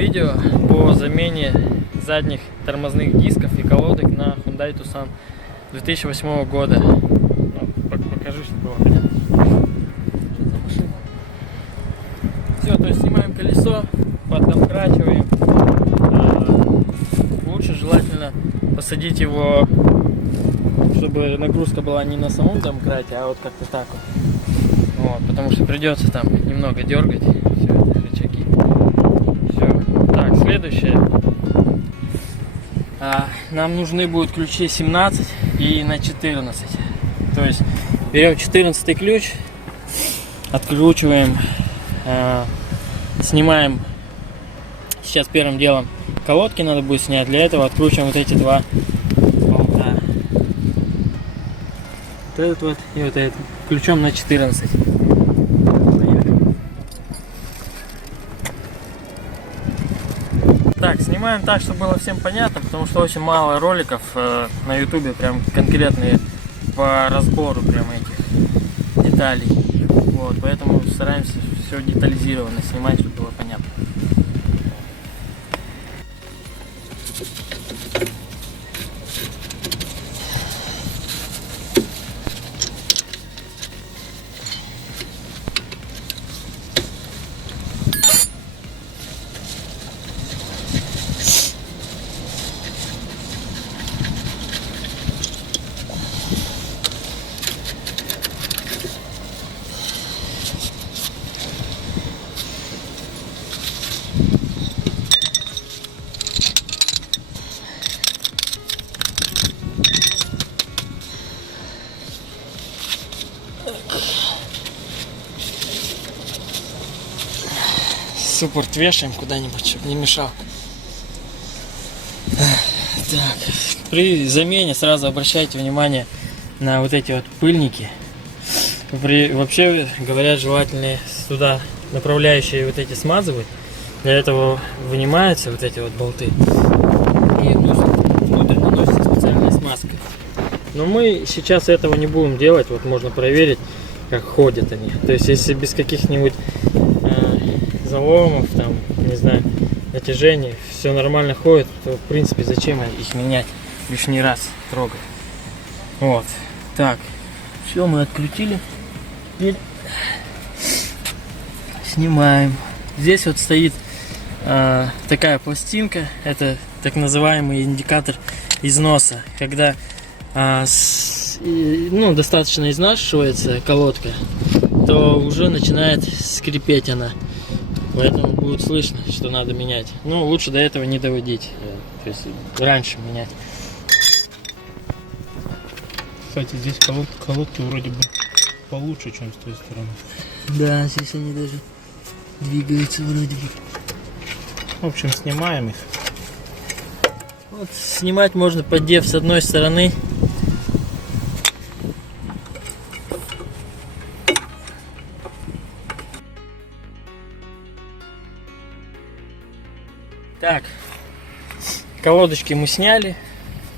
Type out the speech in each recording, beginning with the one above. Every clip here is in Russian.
видео по замене задних тормозных дисков и колодок на Hyundai Tucson 2008 года. Покажи, чтобы было понятно. Все, то есть снимаем колесо, поддомкрачиваем. Лучше желательно посадить его, чтобы нагрузка была не на самом домкрате, а вот как-то так вот, потому что придется там немного дергать все это рычаги. Все. Так, следующее. Нам нужны будут ключи 17 и на 14. То есть берем 14 ключ, откручиваем, снимаем. Сейчас первым делом колодки надо будет снять. Для этого откручиваем вот эти два болта. Вот этот вот и вот этот. Ключом на 14. Так, снимаем так, чтобы было всем понятно, потому что очень мало роликов на ютубе прям конкретные по разбору прям этих деталей. Вот, поэтому стараемся все детализированно снимать, чтобы было понятно. Суппорт вешаем куда-нибудь, чтобы не мешал. Так, при замене сразу обращайте внимание на вот эти вот пыльники. Вообще, говорят, желательно туда направляющие вот эти смазывать. Для этого вынимаются вот эти вот болты. И внутрь наносится специальная смазка. Но мы сейчас этого не будем делать. Вот можно проверить, как ходят они. То есть, если без каких-нибудь заломов, там, не знаю, натяжений, все нормально ходит, то, в принципе, зачем их менять лишний раз, трогать. Вот. Так. Все, мы открутили. Теперь снимаем. Здесь вот стоит такая пластинка. Это так называемый индикатор износа. Когда достаточно изнашивается колодка, то уже начинает скрипеть она. Поэтому будет слышно, что надо менять. Но лучше до этого не доводить. То есть раньше менять. Кстати, здесь колодки вроде бы получше, чем с той стороны. Да, здесь они даже двигаются вроде бы. В общем, снимаем их. Вот, снимать можно, поддев с одной стороны. Так, колодочки мы сняли.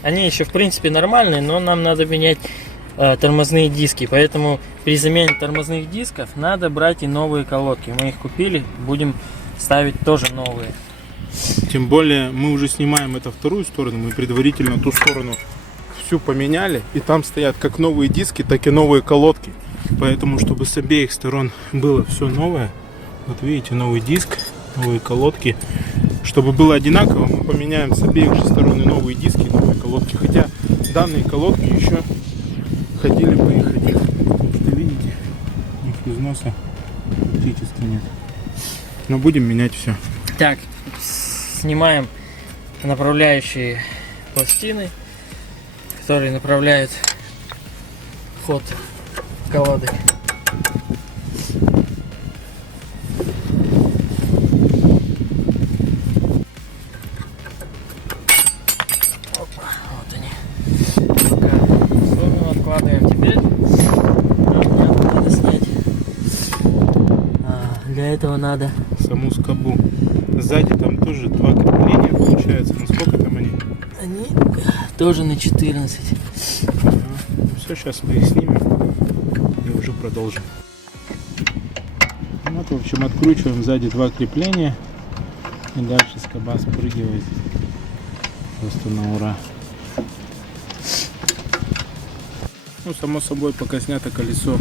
Они еще в принципе нормальные, но нам надо менять тормозные диски. Поэтому при замене тормозных дисков надо брать и новые колодки. Мы их купили, будем ставить тоже новые. Тем более мы уже снимаем это вторую сторону. Мы предварительно ту сторону всю поменяли. И там стоят как новые диски, так и новые колодки. Поэтому, чтобы с обеих сторон было все новое. Вот видите, новый диск, новые колодки. Чтобы было одинаково, мы поменяем с обеих же сторон и новые диски, и новые колодки. Хотя данные колодки еще ходили бы и ходили. Потому что видите, их износа практически нет. Но будем менять все. Так, снимаем направляющие пластины, которые направляют ход колодок. Откладываем. Теперь надо снять. Для этого надо саму скобу. Сзади там тоже два крепления получается. На сколько там они? Они тоже на 14. Все, сейчас мы их снимем и уже продолжим. Вот, в общем, откручиваем сзади два крепления. И дальше скоба спрыгивает просто на ура. Ну, само собой, пока снято колесо,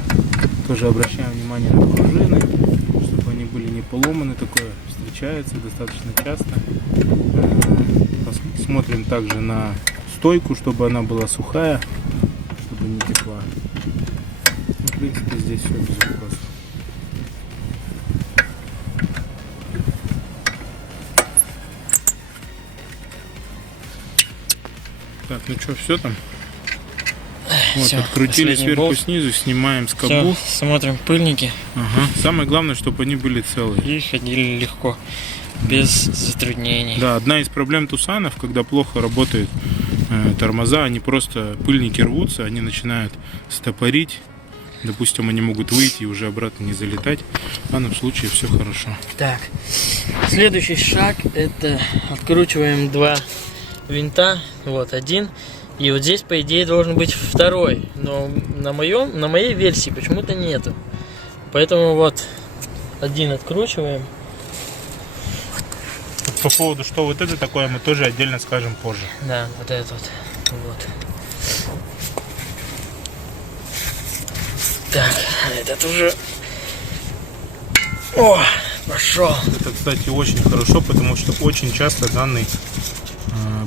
тоже обращаем внимание на пружины, чтобы они были не поломаны. Такое встречается достаточно часто. Смотрим также на стойку, чтобы она была сухая, чтобы не текла. Ну, в принципе, здесь все безопасно. Так, ну что, все там? Вот, Всё, открутили последний сверху болт. снизу, снимаем Все, скобу. смотрим пыльники Ага. Самое главное, чтобы они были целые. и ходили легко, без затруднений. Да, одна из проблем тусанов, когда плохо работают тормоза, они просто, пыльники рвутся, они начинают стопорить. Допустим, они могут выйти и уже обратно не залетать. В данном случае все хорошо. Так, следующий шаг — это откручиваем два винта. Вот один. И вот здесь, по идее, должен быть второй. Но на моей версии почему-то нету. Поэтому вот один откручиваем. По поводу, что вот это такое, мы тоже отдельно скажем позже. Да, вот этот вот. Так, этот уже... О, пошел. Это, кстати, очень хорошо, потому что очень часто данный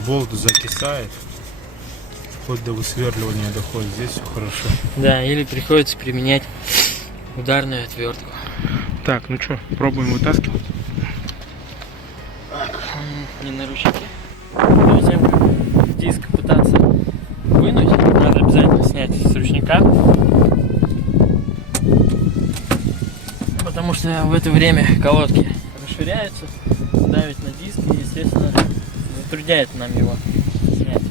болт закисает. Вплоть до высверливания доходит. Здесь все хорошо. Да, или приходится применять ударную отвертку. Так, ну что, пробуем вытаскивать. Не на ручнике. Перед тем, как диск пытаться вынуть, надо обязательно снять с ручника. Потому что в это время колодки расширяются, давят на диск и, естественно, затрудняет нам его снять.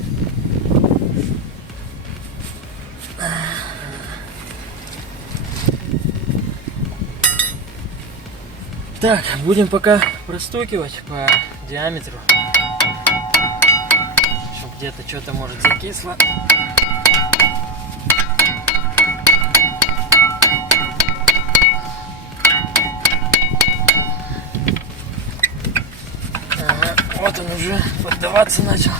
Так, будем пока простукивать по диаметру. Чтоб где-то что-то может закисло. Ага, вот он уже поддаваться начал.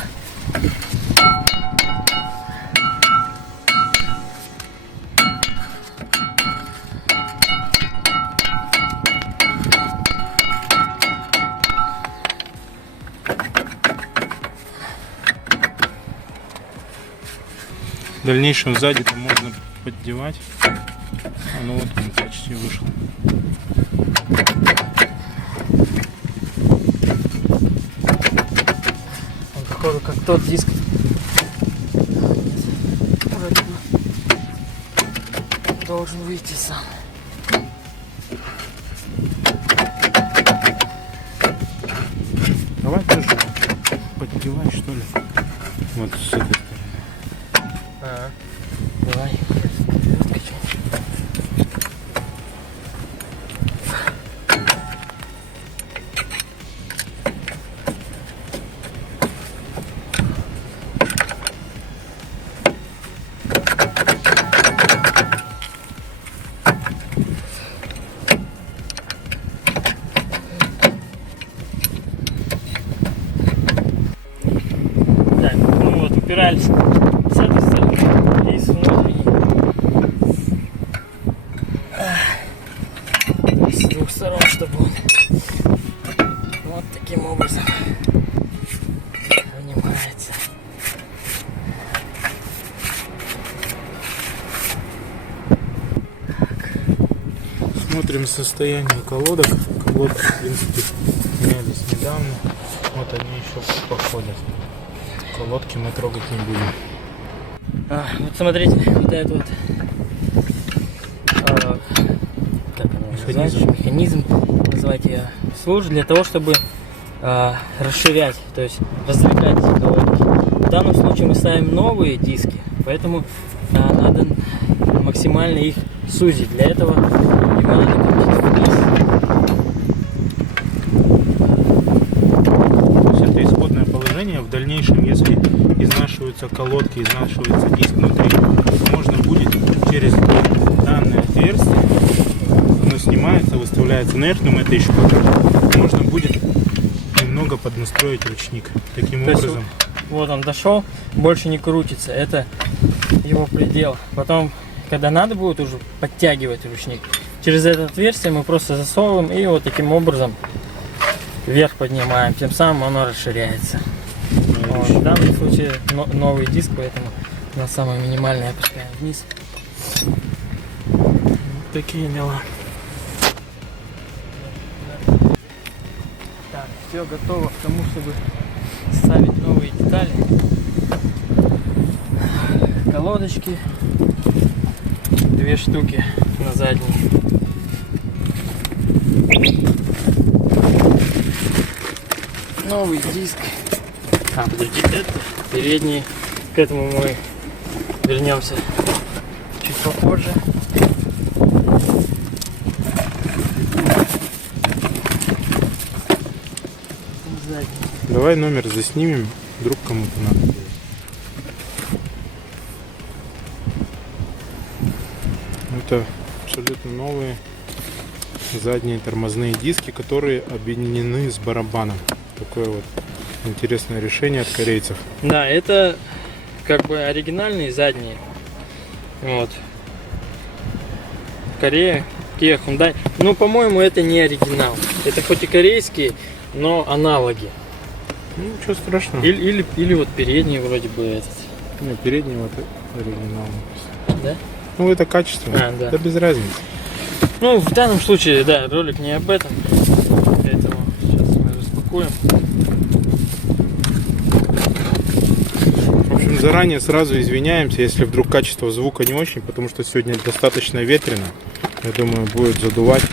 В дальнейшем сзади-то можно поддевать. Ну вот он почти вышел. Он, походу, как тот диск. Вроде бы должен выйти сам. Давай тоже поддевай, что ли. Вот с этой стороны. Ага. Давай. Откачай. Так, ну вот, упирались с этой стороны и с внутренней. С двух сторон, чтобы он вот таким образом вынимается. Смотрим состояние колодок. Колодки, в принципе, менялись недавно. Вот они еще походят. Колодки мы трогать не будем. Вот смотрите, вот этот вот как оно называется? Механизм, назвать ее, служит для того, чтобы расширять, то есть раздвигать эти колодки. В данном случае мы ставим новые диски, поэтому надо максимально их сузить. Для этого его надо крутить вниз. То есть это исходное положение. В дальнейшем, если изнашиваются колодки, изнашивается диск внутри, то можно будет через данное отверстие, оно снимается, выставляется наверх, но мы это еще покажем. Можно будет немного поднастроить ручник. Таким То есть образом. вот он дошел, больше не крутится. Это его предел. Потом, когда надо будет уже подтягивать ручник, через это отверстие мы просто засовываем и вот таким образом вверх поднимаем. Тем самым оно расширяется. Вот. В данном случае новый диск, поэтому на самое минимальное опускаем вниз. Вот такие дела. Так, все готово к тому, чтобы ставить новые детали. Колодочки, 2 штуки на задней. Новый диск. Подожди, это передний. К этому мы вернемся чуть попозже. Задний. Давай номер заснимем, вдруг кому-то надо будет. Это абсолютно новые задние тормозные диски, которые объединены с барабаном. Такое вот интересное решение от корейцев. Да, это как бы оригинальные задние. Вот. Корея, Kia, Hyundai. Ну, по-моему, это не оригинал. Это хоть и корейские, но аналоги. Ну, ничего страшного. Или вот передний вроде бы этот. Ну, передний вот оригинал. Да? Ну, это качество. Да. Да без разницы. Ну, в данном случае, да, ролик не об этом. Поэтому сейчас мы распакуем. В общем, заранее сразу извиняемся, если вдруг качество звука не очень, потому что сегодня достаточно ветрено. Я думаю, будет задувать.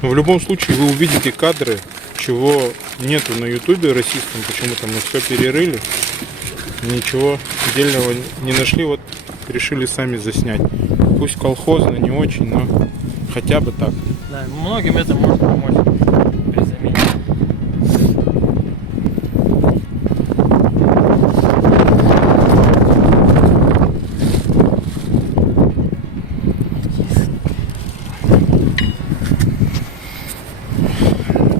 Но в любом случае вы увидите кадры, чего нету на ютубе российском. Почему-то мы все перерыли. Ничего отдельного не нашли. Вот решили сами заснять. Пусть колхозно, не очень, но хотя бы так. Да, многим это может помочь при замене.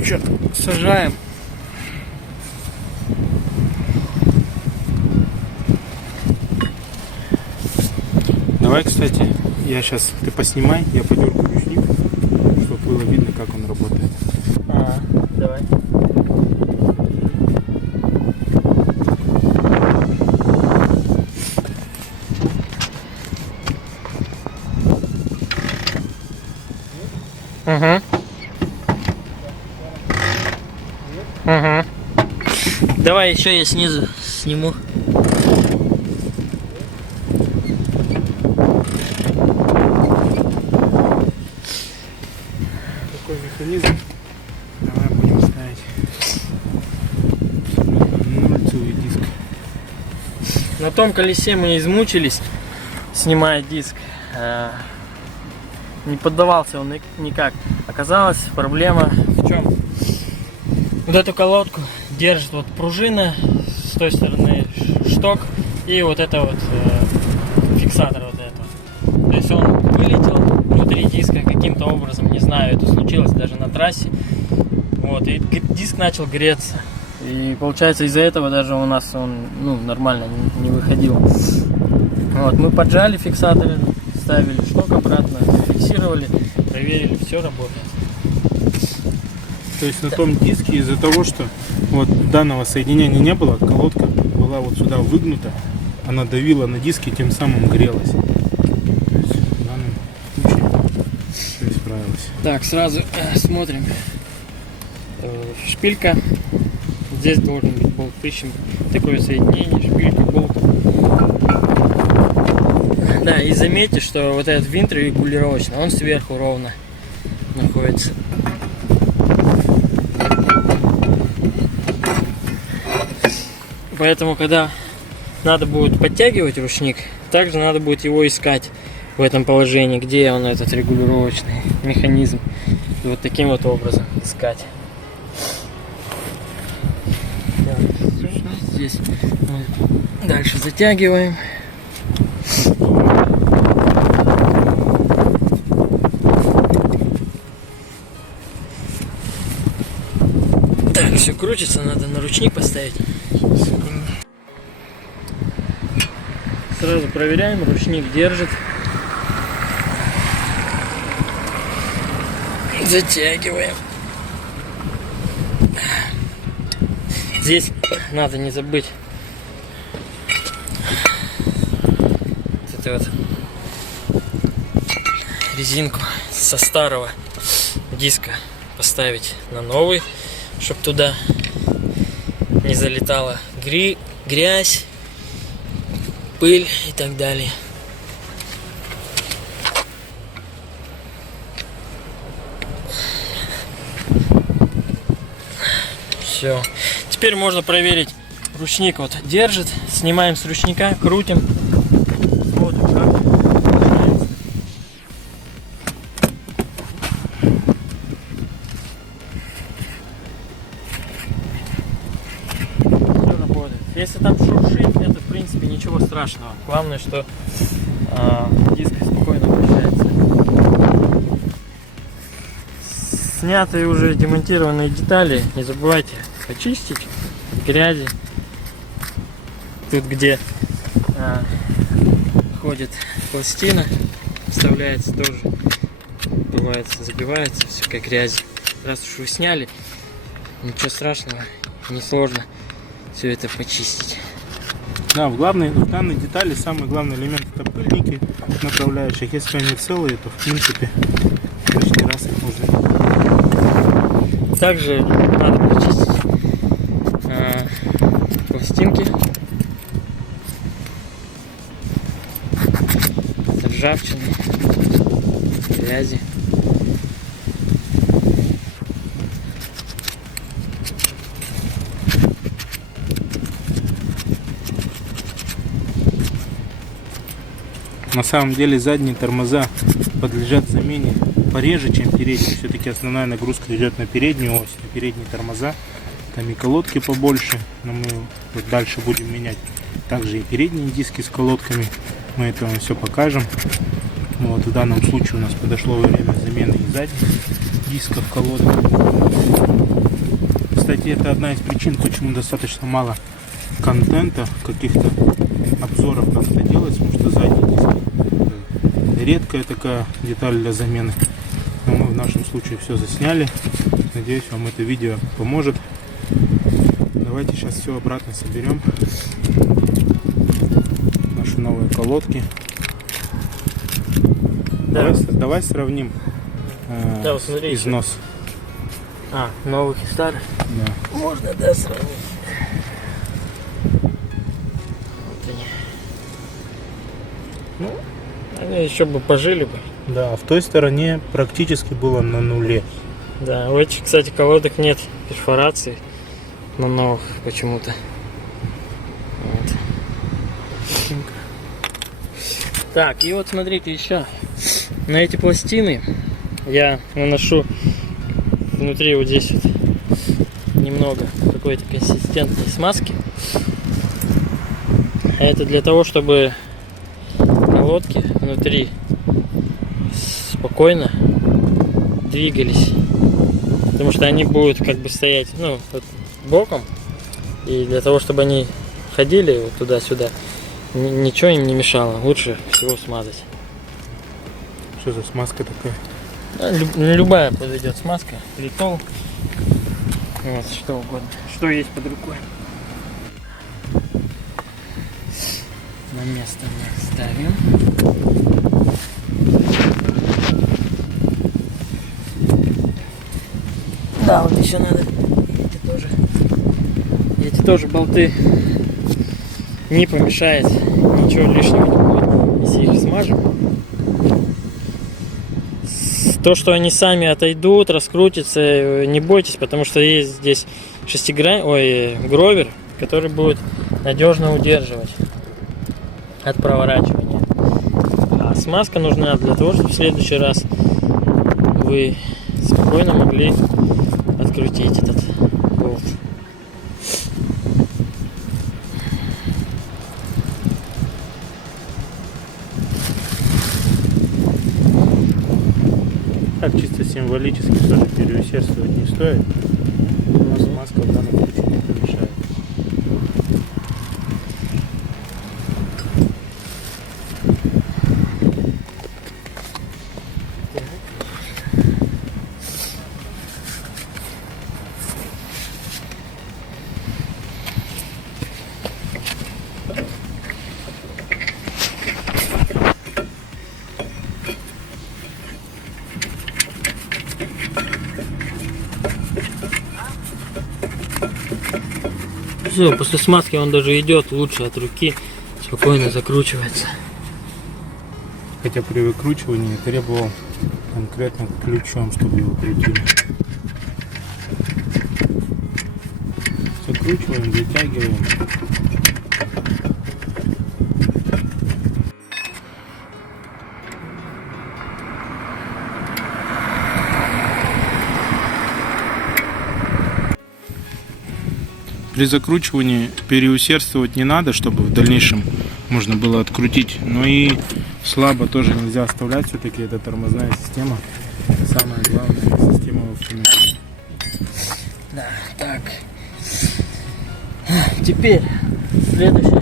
Что, сажаем. Давай, кстати, ты поснимай, я подергаю ручник, чтобы было видно, как он работает. Давай. Давай еще я снизу сниму. Такой механизм. Давай будем ставить нульцевый диск. На том колесе мы измучились, снимая диск. Не поддавался он никак. Оказалась проблема в чем? Вот эту колодку держит вот пружина, с той стороны шток и вот это вот фиксатор вот этого. То есть он вылетел внутри диска каким-то образом, не знаю, это случилось даже на трассе. Вот, и диск начал греться. И получается из-за этого даже у нас он нормально не выходил. Вот, мы поджали фиксаторы, ставили шток обратно, фиксировали, проверили, все работает. То есть на том диске из-за того, что вот данного соединения не было, колодка была вот сюда выгнута, она давила на диск и тем самым грелась. То есть в данном случае все исправилось. Так, сразу смотрим. Шпилька. Здесь должен быть болт. Ищем такое соединение, шпилька, болт. Да, и заметьте, что вот этот винт регулировочный, он сверху ровно находится. Поэтому, когда надо будет подтягивать ручник, также надо будет его искать в этом положении, где он, этот регулировочный механизм. И вот таким вот образом искать. Здесь мы дальше затягиваем. Так, Все крутится, надо на ручник поставить. Сразу проверяем, ручник держит. Затягиваем. Здесь надо не забыть вот эту вот резинку со старого диска поставить на новый, чтобы туда не залетала грязь, пыль и так далее. Все. Теперь можно проверить, ручник вот держит. Снимаем с ручника, крутим. Смотрим, как получается. Все работает. Если там шуршит, это в принципе ничего страшного. Главное, что диск спокойно вращается. Снятые уже демонтированные детали не забывайте почистить грязи. Тут где ходит пластина, вставляется тоже, бывает забивается все как грязь. Раз уж вы сняли, ничего страшного, несложно все это почистить. Да, в данной детали самый главный элемент это пыльники направляющих. Если они целые, то в принципе лишний раз их можно. Также надо почистить пластинки с ржавчиной, грязи. На самом деле задние тормоза подлежат замене пореже, чем передние. Все-таки основная нагрузка идет на переднюю ось, на передние тормоза. Там и колодки побольше, но мы вот дальше будем менять также и передние диски с колодками. Мы это вам все покажем. Вот в данном случае у нас подошло время замены и задних дисков колодок. Кстати, это одна из причин, почему достаточно мало контента, каких-то обзоров, как это делать, потому что задние диски редкая такая деталь для замены. Но мы в нашем случае все засняли. Надеюсь, вам это видео поможет. Давайте сейчас все обратно соберем. Наши новые колодки. Да. Давай сравним Да, вот смотри, износ. Новых и старых. Да. Можно, да, сравнить. Вот они. Ну, они еще бы пожили бы. Да, а в той стороне практически было на нуле. Да, у этих, кстати, колодок нет перфорации на новых почему-то. Вот. Так, и вот смотрите еще. На эти пластины я наношу внутри вот здесь вот немного какой-то консистентной смазки. А это для того, чтобы колодки внутри спокойно двигались. Потому что они будут как бы стоять, ну, вот боком. И для того, чтобы они ходили вот туда-сюда, ничего им не мешало. Лучше всего смазать. Что за смазка такая? Любая подойдет смазка, литол, вот, что угодно, что есть под рукой. На место мы ставим. Да, вот еще надо эти тоже болты не помешает, ничего лишнего не будет, если их смажем. То, что они сами отойдут, раскрутятся, не бойтесь, потому что есть здесь гровер, который будет надежно удерживать от проворачивания. А смазка нужна для того, чтобы в следующий раз вы спокойно могли открутить этот болт. Так, чисто символически тоже переусердствовать не стоит. Но смазка когда накручивать не помешает. Все, после смазки он даже идет лучше от руки, спокойно закручивается. Хотя при выкручивании требовал конкретно ключом, чтобы его крутили. Закручиваем, затягиваем. При закручивании переусердствовать не надо, чтобы в дальнейшем можно было открутить. Но и слабо тоже нельзя оставлять, все-таки это тормозная система. Самая главная система в автомобиле. Да, так. Теперь следующее.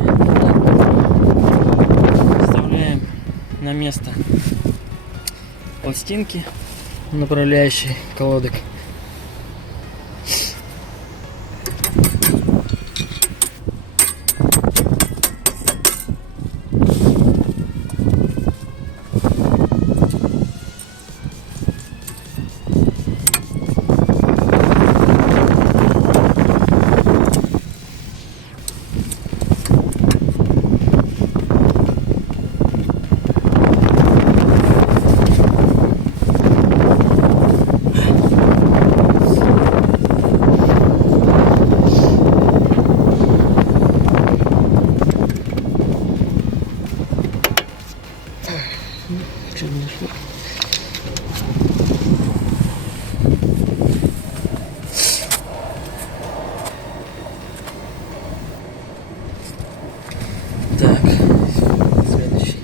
Вставляем на место пластинки, направляющие колодок. Так, следующий.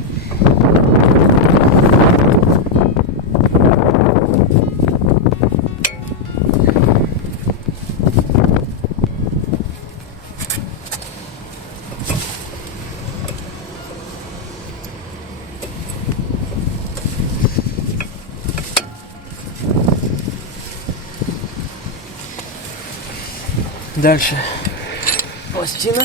Дальше пластина.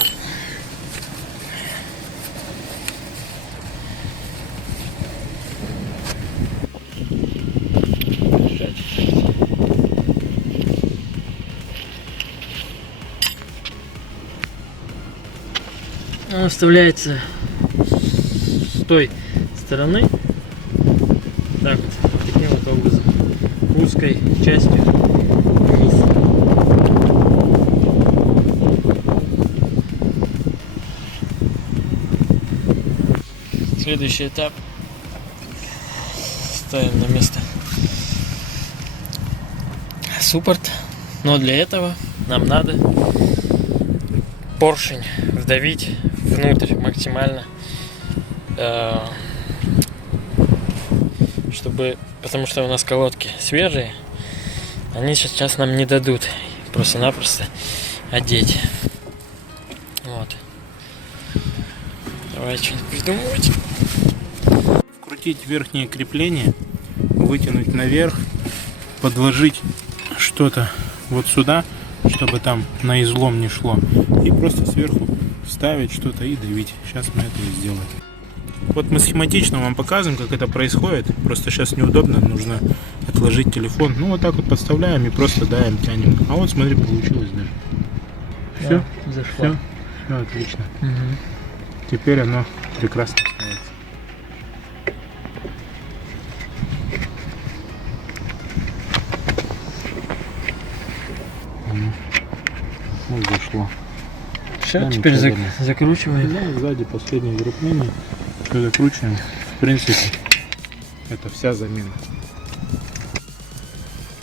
Она вставляется с той стороны, так вот, таким вот образом, узкой частью вниз. Следующий этап ставим на место суппорт, но для этого нам надо поршень вдавить внутрь максимально, чтобы, потому что у нас колодки свежие, они сейчас нам не дадут просто-напросто одеть. Вот. Давай что-нибудь придумывать. Вкрутить верхнее крепление, вытянуть наверх, подложить что-то вот сюда, чтобы там на излом не шло, и просто сверху вставить что-то и давить. Сейчас мы это и сделаем. Вот мы схематично вам показываем, как это происходит. Просто сейчас неудобно, нужно отложить телефон. Ну вот так вот подставляем и просто давим, тянем. А вот смотри, получилось даже. Все, да, зашло. Все отлично. Угу. Теперь оно прекрасно ставится. Вот зашло. Все, Да, теперь ничего закручиваем. Да, сзади последнее закрепление. Все закручиваем. В принципе, это вся замена.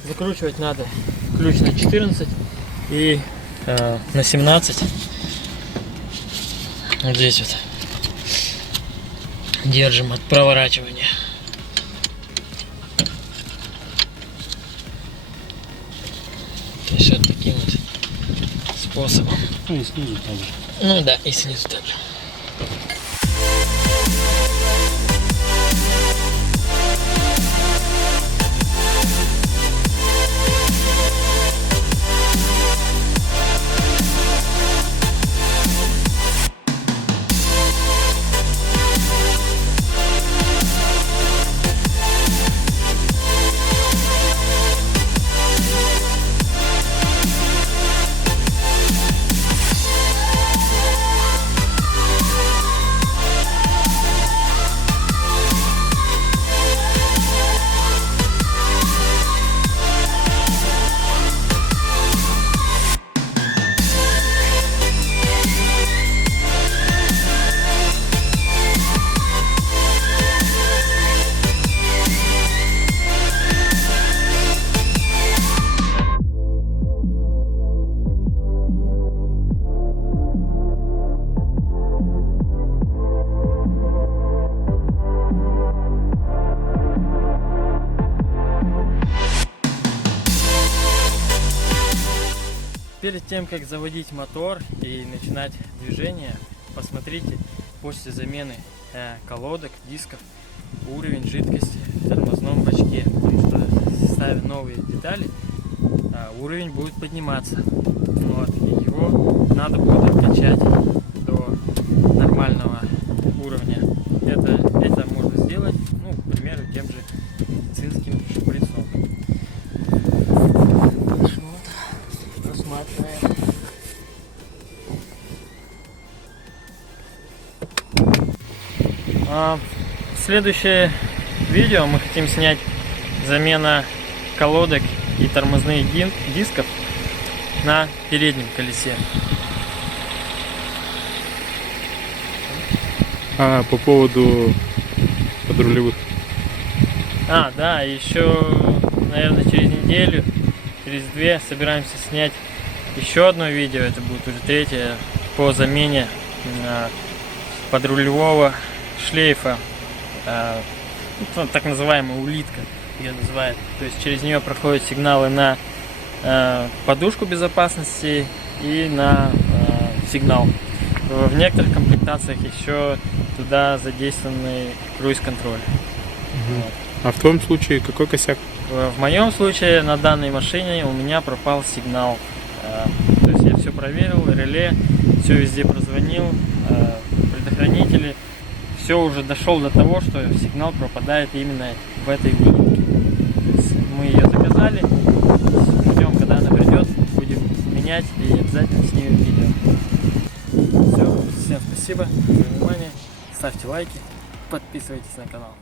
Закручивать надо ключ на 14 и на 17. Вот здесь вот держим от проворачивания. То есть вот таким вот способом. Ну и снизу тоже. Ну да, и снизу также. Перед тем, как заводить мотор и начинать движение, посмотрите после замены колодок, дисков, уровень жидкости в тормозном бачке. Потому что ставя новые детали, уровень будет подниматься. Вот, и его надо будет откачать до нормального уровня. Это можно сделать, ну, к примеру, тем же медицинским шприцом. Следующее видео мы хотим снять замена колодок и тормозных дисков на переднем колесе. По поводу подрулевых. Да, еще, наверное, через неделю, через две собираемся снять еще одно видео, это будет уже третье, по замене подрулевого шлейфа, так называемая улитка ее называют. То есть через нее проходят сигналы на подушку безопасности и на сигнал. В некоторых комплектациях еще туда задействованный круиз-контроль. Вот. А в твоем случае какой косяк? В моем случае на данной машине у меня пропал сигнал. То есть я все проверил, реле, все везде прозвонил, предохранители. Все уже дошел до того, что сигнал пропадает именно в этой улитке. Мы ее заказали, ждем, когда она придет, будем менять и обязательно снимем видео. Все, всем спасибо за внимание, ставьте лайки, подписывайтесь на канал.